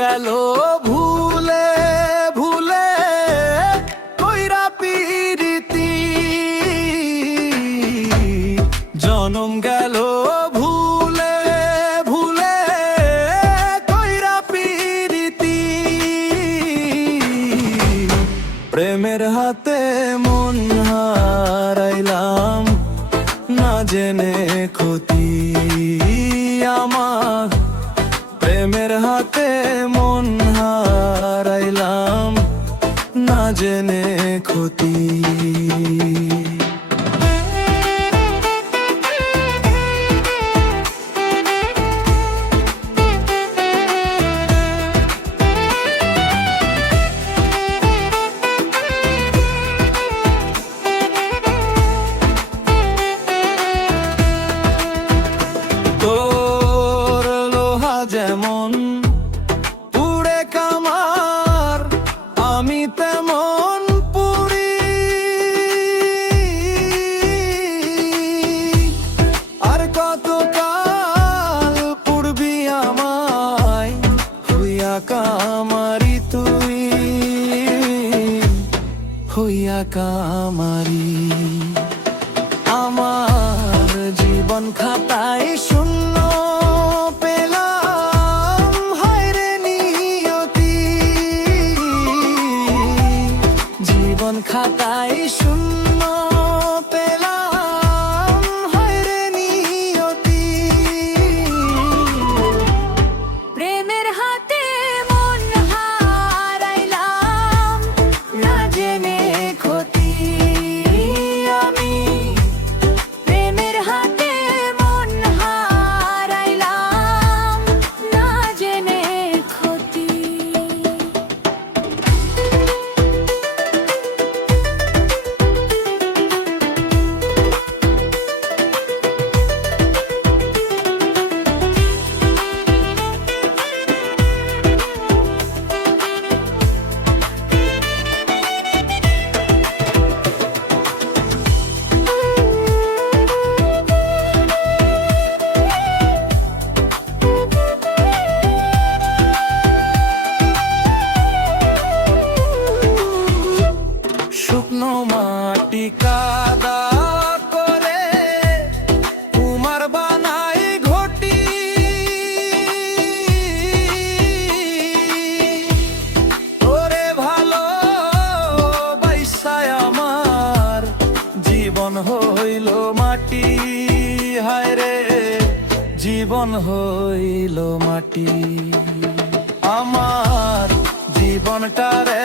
গেল ভুলে ভুলে কইরা পিরিতি, জনম গেল ভুলে ভুলে কইরা পিরিতি। প্রেমের হাতে মন হারাইলাম না জেনে ক্ষতি আমার, প্রেমের হাতে মন হারাইলাম না জেনে ক্ষতি। তোর লোহা যেমন পুড়ে কামার, আমি তেমন পুড়ি, আর কতকাল পুড়বি আমায় হইয়া কামারি তুই, হইয়া কামারি। আমার জীবন খাতায় শূন্য পেলাম, হায়রে নিয়তি, জীবন খাতায় শূন্য পেলাম, হায়রে নিয়তি। প্রেমের হাতে মন হারাইলাম না জেনে ক্ষতি আমি, প্রেমের হাতে মন হারাইলাম না জেনে ক্ষতি। শুকনো মাটি কাদা করে কুমার বানাই ঘটি, তোরে ভালো বাইসায় আমার জীবন হইল মাটি, হায়রে জীবন হইল মাটি। আমার জীবনটারে